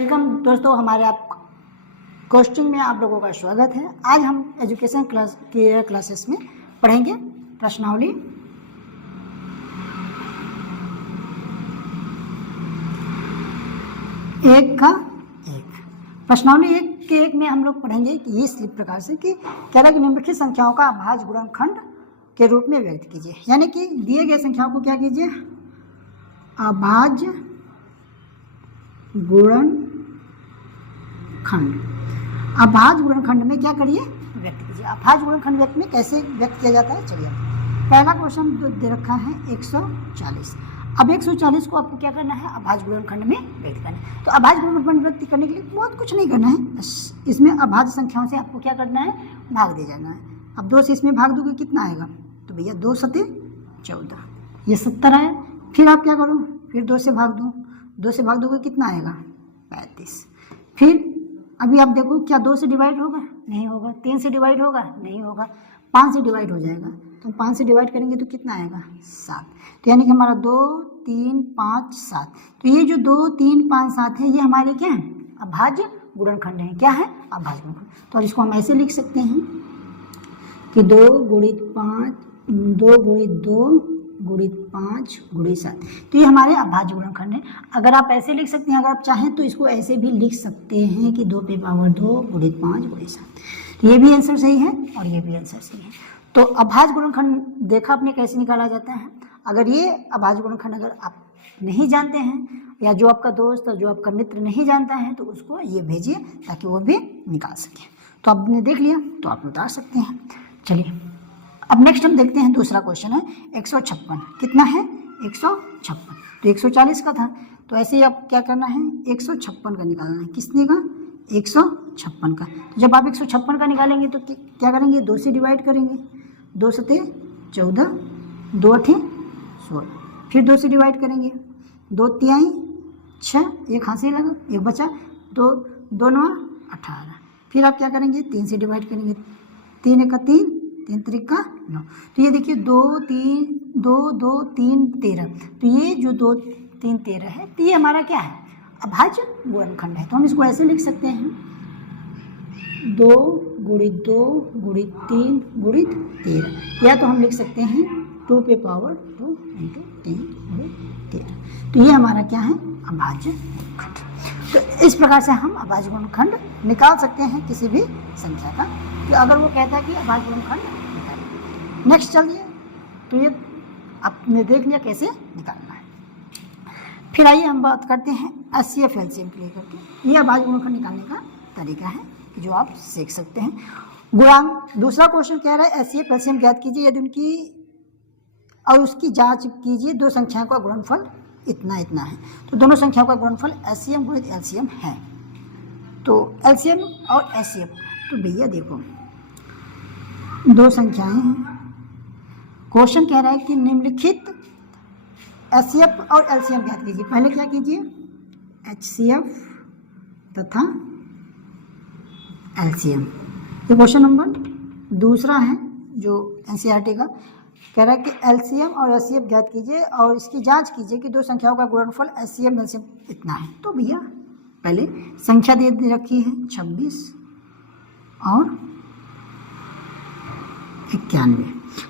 Welcome दोस्तों, हमारे आप कोचिंग में आप लोगों का स्वागत है। आज हम एजुकेशन क्लासेस में पढ़ेंगे प्रश्नावली एक का एक। प्रश्नावली एक के एक में हम लोग पढ़ेंगे कि ये इस प्रकार से कि कह रहा है कि निम्नलिखित संख्याओं का अभाज्य गुणनखंड के रूप में व्यक्त कीजिए। यानी कि दिए गए संख्याओं को क्या कीजिए, अभाज्य गुणनखंड। अभाज्य गुणनखंड में क्या करिए, व्यक्त कीजिए। अभाज्य गुणनखंड व्यक्त में कैसे व्यक्त किया जाता है, चलिए पहला क्वेश्चन दे रखा है 140। अब 140 को आपको क्या करना है, अभाज्य गुणनखंड में व्यक्त करना है। तो अभाज्य गुणनखंड व्यक्त करने के लिए बहुत कुछ नहीं करना है, इसमें अभाज्य संख्याओं से आपको क्या करना है, भाग दे जाना है। अब 2 से इसमें भाग दोगे कितना आएगा, तो भैया 2 सते 14, ये 70 आया। फिर आप क्या करो, फिर 2 से भाग दो, 2 से भाग दोगे कितना आएगा, 35। फिर अभी आप देखो क्या 2 से डिवाइड होगा, नहीं होगा। 3 से डिवाइड होगा, नहीं होगा। 5 से डिवाइड हो जाएगा, तो हम 5 से डिवाइड करेंगे तो कितना आएगा, 7। तो यानी कि हमारा 2, 3, 5, 7। तो ये जो 2, 3, 5, 7 है, ये हमारे क्या है, अभाज्य गुणनखंड है। क्या है, अभाज्य गुणनखंड। तो इसको हम ऐसे लिख सकते हैं कि 2 गुणित 5, 2 गुणित 2 गुणित 5 गुणित 7। तो ये हमारे अभाज्य गुणनखंड है। अगर आप ऐसे लिख सकते हैं, अगर आप चाहें तो इसको ऐसे भी लिख सकते हैं कि 2 पे पावर 2 गुणित 5 गुणित 7। ये भी आंसर सही है और ये भी आंसर सही है। तो अभाज्य गुणनखंड देखा आपने कैसे निकाला जाता है। अगर ये अभाज्य गुणनखंड अगर आप नहीं जानते हैं या जो आपका दोस्त और जो आपका मित्र नहीं जानता है, तो उसको ये भेजिए ताकि वो भी निकाल सके। तो आपने देख लिया तो आप बता सकते हैं। चलिए अब नेक्स्ट हम देखते हैं, दूसरा क्वेश्चन है 156। कितना है, 156। तो 140 का था, तो ऐसे ही आप क्या करना है, 156 का निकालना है। किसने का, 156 का। तो जब आप 156 का निकालेंगे तो क्या करेंगे, 2 से डिवाइड करेंगे। 2 सते 14, 2 अठे 16। फिर 2 से डिवाइड करेंगे, 2 तिहाई 6, एक हाथ से लगा, एक बचा, 2 9 18। फिर आप क्या करेंगे, 3 से डिवाइड करेंगे। 3 एक 3, 3 त्रिक 9। तो ये देखिए 2 3 2 2 3 13। तो ये जो 2 3 13 है, तो ये हमारा क्या है, अभाज्य गुणनखंड है। तो हम इसको ऐसे लिख सकते हैं, 2 गुणित 2 गुणित 3 गुणित 13। या तो हम लिख सकते हैं 2 पे पावर 2 इंटू 3 गुणित 13। तो ये हमारा क्या है, अभाज्य गुणनखंड। तो इस प्रकार से हम अभाज्य गुणनखंड निकाल सकते हैं किसी भी संख्या का, कि अगर वो कहता है कि अभाज्य गुणनखंड निकालिए। नेक्स्ट चलिए, तो ये आपने देख लिया कैसे निकालना है। फिर आइए हम बात करते हैं HCF LCM के लिए करके। ये अभाज्य गुणनखंड निकालने का तरीका है कि जो आप सीख सकते हैं। गुणांक, दूसरा क्वेश्चन कह रहा है HCF LCM ज्ञात कीजिए यदि उनकी और उसकी जांच कीजिए, 2 संख्याओं का गुणनफल इतना इतना है। तो दोनों संख्याओं का गुणनफल HCM गुणित LCM है। तो LCM और HCF, तो भैया देखो 2 संख्याएं हैं। क्वेश्चन कह रहा है कि निम्नलिखित HCF और LCM ज्ञात कीजिए। पहले क्या कीजिए, HCF तथा LCM। ये क्वेश्चन नंबर दूसरा है जो NCERT का। कह रहा है कि LCM और HCF ज्ञात कीजिए और इसकी जांच कीजिए कि 2 संख्याओं का गुणनफल HCM LCM इतना है। तो भैया पहले संख्या दे रखी है 26 और 91।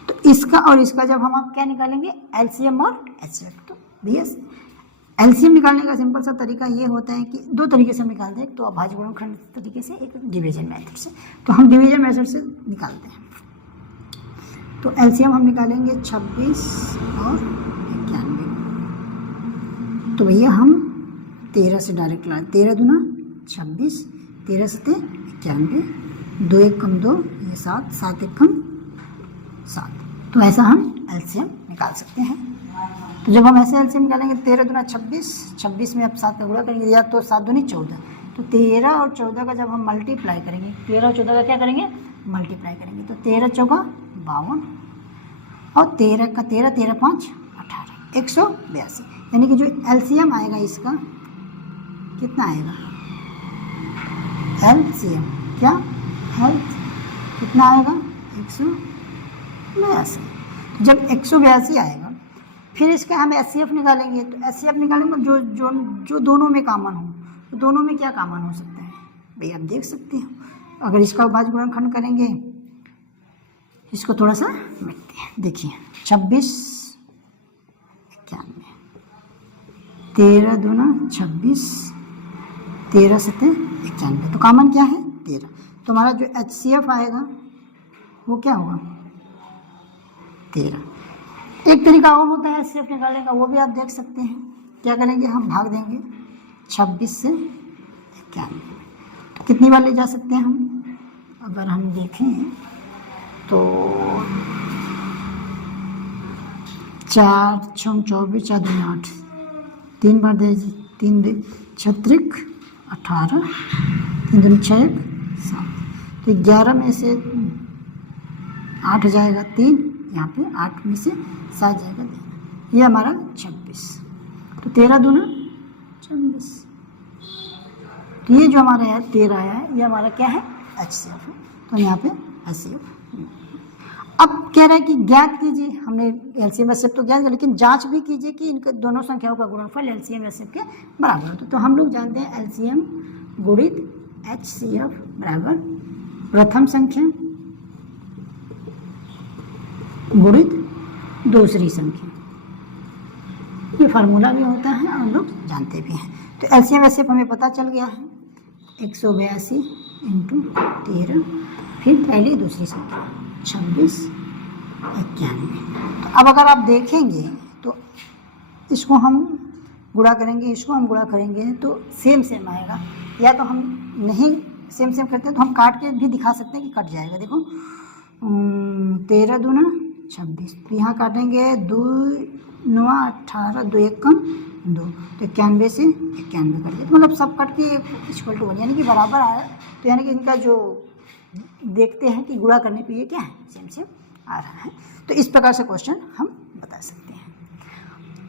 तो इसका और इसका जब हम आप क्या निकालेंगे, LCM और HCF। तो भैया LCM निकालने का सिंपल सा तरीका ये होता है कि 2 तरीके से हम निकालते हैं। एक तो अभाज्य गुणनखंड तरीके से, एक डिवीजन मेथड से। तो हम डिवीजन मेथड से निकालते हैं। तो LCM हम निकालेंगे 26 और 91। तो भैया हम 13 से डायरेक्ट लाए, 13 दूना 26, 13 सते 91, 2 एक कम 2, ये 7, 7 एक कम 7। तो ऐसा हम LCM निकाल सकते हैं। तो जब हम ऐसे LCM निकालेंगे, 13 दूना 26, 26 में अब 7 का गुणा करेंगे, या तो 7 दूनी 14। तो 13 और 14 का जब हम मल्टीप्लाई करेंगे, 13 और 14 का क्या करेंगे, मल्टीप्लाई करेंगे। तो 13 चौका 52 और 13 का 13, 13 5 18, 182। यानी कि जो LCM आएगा इसका कितना आएगा, LCM क्या, कितना आएगा, 182। जब 182 आएगा, फिर इसका हम HCF निकालेंगे। तो HCF निकालेंगे जो दोनों में कॉमन हो। तो दोनों में क्या कॉमन हो सकता है भाई, आप देख सकते हैं। अगर इसका अभाज्य गुणनखंड करेंगे, इसको थोड़ा सा मिटते हैं, देखिए 26 91, 13 दूना 26, 13 सत्ते 91, तो कॉमन क्या है 13। तो हमारा जो HCF आएगा वो क्या होगा 13। एक तरीका और होता है HCF निकालने का, वो भी आप देख सकते हैं। क्या करेंगे, हम भाग देंगे 26 से 91, तो कितनी बार ले जा सकते हैं हम, अगर हम देखें तो 4 6 24 4 2 8, 3 बार दे, 3 दे 36 18, 3 दूनी 6 7, तो 11 में से 8 जाएगा 3, यहाँ पे 8 में से 7 जाएगा 3, ये हमारा 26, तो 13 दूना 26, तो ये जो हमारा है 13 आया है, ये हमारा क्या है HCF है, तो यहाँ पे HCF। अब कह रहा है कि ज्ञात कीजिए, हमने LCM HCF तो ज्ञात किया, लेकिन जांच भी कीजिए कि इनके दोनों संख्याओं का गुणनफल LCM HCF के बराबर होता है। तो हम लोग जानते हैं LCM गुणित HCF बराबर प्रथम संख्या गुणित दूसरी संख्या, ये फार्मूला भी होता है और लोग जानते भी हैं। तो LCM HCF हमें पता चल गया है 182 × 13, फिर पहली दूसरी संख्या 26 91। तो अब अगर आप देखेंगे तो इसको हम गुणा करेंगे, इसको हम गुणा करेंगे तो सेम सेम आएगा, या तो हम नहीं सेम सेम करते हैं तो हम काट के भी दिखा सकते हैं कि कट जाएगा। देखो 13 दूना 26, तो यहाँ काटेंगे 2 9 18, 2 1 कम 2, तो 91 से 91 कट गया, तो मतलब सब कट के इक्वल टू 1 यानी कि बराबर आया। तो यानी कि इनका जो देखते हैं कि गुणा करने पे ये क्या है सेम सेम आ रहा है। तो इस प्रकार से क्वेश्चन हम बता सकते हैं।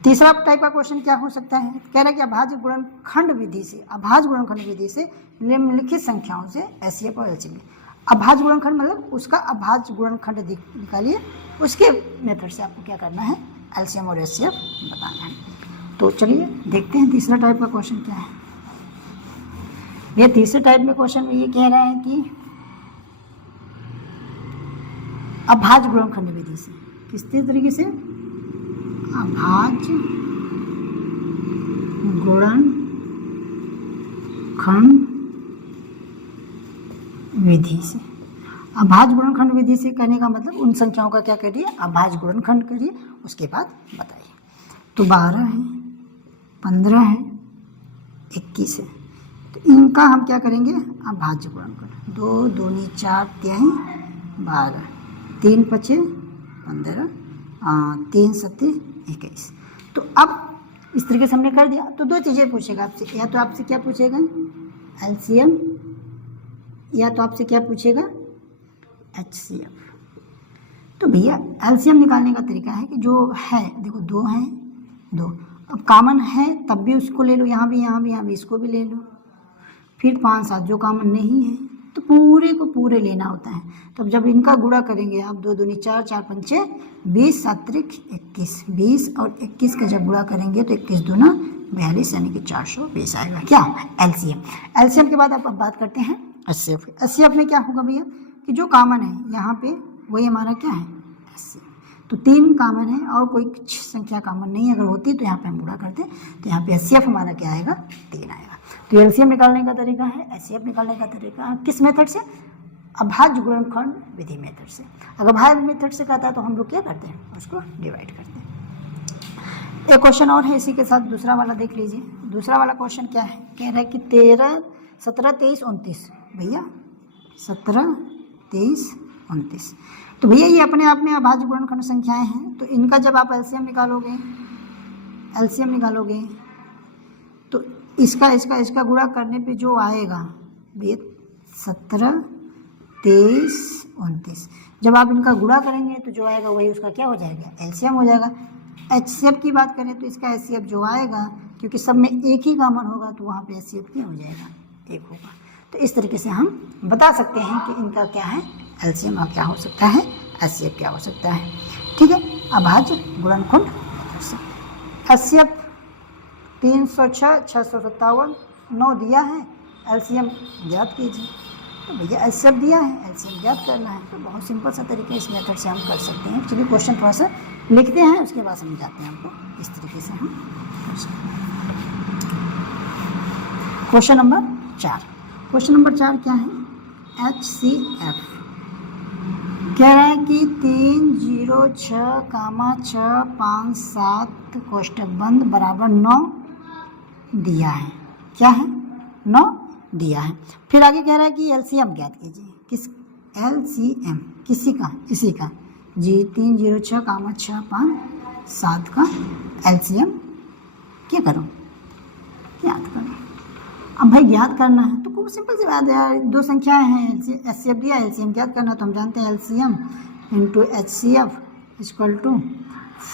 तीसरा टाइप का क्वेश्चन क्या हो सकता है, कह रहा है कि अभाज्य गुणनखंड विधि से, अभाज्य गुणनखंड विधि से निम्नलिखित संख्याओं से HCF और LCM। अभाज्य गुणनखंड मतलब उसका अभाज्य गुणनखंड निकालिए, उसके मेथड से आपको क्या करना है LCM और HCF बताना है। तो चलिए देखते हैं तीसरा टाइप का क्वेश्चन क्या है। ये तीसरे टाइप में क्वेश्चन में ये कह रहा है कि अभाज्य गुणनखंड विधि से, किस तरीके से, अभाज्य गुणनखंड विधि से। अभाज्य गुणनखंड विधि से करने का मतलब उन संख्याओं का क्या करिए, अभाज्य गुणनखंड करिए, उसके बाद बताइए। तो 12 है, 15 है, 21 है, तो इनका हम क्या करेंगे अभाज्य गुणनखंड। 2 दूनी 4 तिहाई 12, 3 5 15, 3 7 21। तो अब इस तरीके से हमने कर दिया। तो दो चीज़ें पूछेगा आपसे, या तो आपसे क्या पूछेगा LCM, या तो आपसे क्या पूछेगा HCF। तो भैया LCM निकालने का तरीका है कि जो है, देखो 2 है 2, अब कॉमन है तब भी उसको ले लो, यहाँ भी यहाँ भी यहाँ भी इसको भी ले लो, फिर 5 7 जो कॉमन नहीं है तो पूरे को पूरे लेना होता है। तो जब इनका गुणा करेंगे आप 2 दूनी 4, 4 5 20, 7 21, 20 और 21 का जब गुणा करेंगे तो 21 दूना 42 यानी कि 420 आएगा क्या LCM। LCM के बाद आप अब बात करते हैं HCF। HCF में क्या होगा भैया कि जो कॉमन है यहाँ पे वही हमारा क्या है HCF। तो 3 कॉमन है और कोई संख्या कॉमन नहीं अगर होती तो यहाँ पे हम गुणा करते, तो यहाँ पे HCF हमारा क्या आएगा 3 आएगा। तो LCM निकालने का तरीका है, HCF निकालने का तरीका है किस मेथड से, अभाज्य गुणनखंड विधि मेथड से। अगर अभाज्य मेथड से कहता है तो हम लोग क्या करते हैं उसको डिवाइड करते हैं। एक क्वेश्चन और है इसी के साथ, दूसरा वाला देख लीजिए। दूसरा वाला क्वेश्चन क्या है, कह रहा है कि 13 17 23 29, भैया 17 23 29, तो भैया ये अपने आप में अभाज्य गुणनखंड संख्याएं हैं। तो इनका जब आप LCM निकालोगे तो इसका गुणा करने पे जो आएगा भैया 17 23 29, जब आप इनका गुणा करेंगे तो जो आएगा वही उसका क्या हो जाएगा LCM हो जाएगा। HCF की बात करें तो इसका HCF जो आएगा, क्योंकि सब में एक ही कॉमन होगा तो वहाँ पे HCF क्या हो जाएगा 1 होगा। तो इस तरीके से हम बता सकते हैं कि इनका क्या है LCM क्या हो सकता है, HCF क्या हो सकता है। ठीक है, अभाज्य गुणनखंड HCF 306 657 9 दिया है, एलसीएम ज्ञात कीजिए। तो भैया एचसीएफ दिया है, एलसीएम ज्ञात करना है। तो बहुत सिंपल सा तरीका इस मेथड से हम कर सकते हैं। चलिए क्वेश्चन थोड़ा सा लिखते हैं, उसके बाद समझाते हैं आपको इस तरीके से हम कर सकते हैं। Question number 4। क्वेश्चन नंबर 4 क्या है? HCF कह रहा है कि 3 0 6 6 5 7 कोष्टक बंद बराबर 9 दिया है। क्या है? 9 दिया है। फिर आगे कह रहा है कि एलसीएम ज्ञात कीजिए। किस एलसीएम? किसी का? इसी का जी। 3 0 6 6 5 7 का एलसीएम क्या करो? ज्ञात करो। अब भाई ज्ञात करना है तो खूब सिंपल सी बात है यार, 2 संख्याएं हैं, एचसीएफ दिया, एलसीएम ज्ञात करना। तो हम जानते हैं LCM into HCF equal to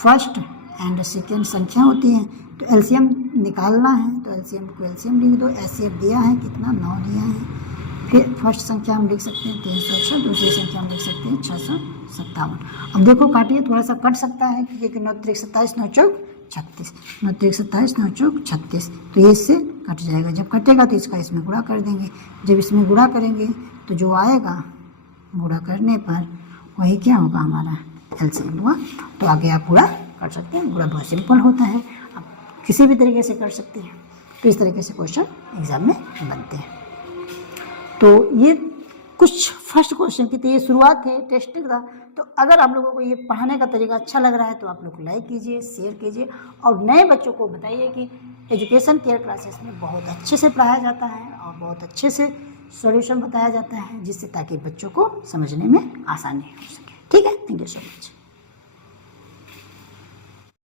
first and second संख्या होती है। तो एलसीएम निकालना है तो एलसीएम को एलसीएम लिख दो। एचसीएफ दिया है कितना? 9 दिया है। फिर फर्स्ट संख्या हम लिख सकते हैं 306, दूसरी संख्या हम लिख सकते हैं 657। अब देखो काटिए, थोड़ा सा कट सकता है क्योंकि 9 3 27 9 चौक 36, 9 3 27 9 चौक 36। तो ये इससे कट जाएगा। जब कटेगा तो इसका इसमें गुणा कर देंगे। जब इसमें गुणा करेंगे तो जो आएगा गुणा करने पर वही क्या होगा? हमारा एलसीएम हुआ। तो आगे आप पूरा कर सकते हैं। गुणा बहुत सिंपल होता है, आप किसी भी तरीके से कर सकते हैं। तो इस तरीके से क्वेश्चन एग्जाम में बनते हैं। तो ये कुछ फर्स्ट क्वेश्चन की तो ये शुरुआत है, टेस्टिंग था। तो अगर आप लोगों को ये पढ़ाने का तरीका अच्छा लग रहा है तो आप लोग लाइक कीजिए, शेयर कीजिए और नए बच्चों को बताइए कि एजुकेशन केयर क्लासेस में बहुत अच्छे से पढ़ाया जाता है और बहुत अच्छे से सॉल्यूशन बताया जाता है, जिससे ताकि बच्चों को समझने में आसानी हो सके। ठीक है, थैंक यू सो मच।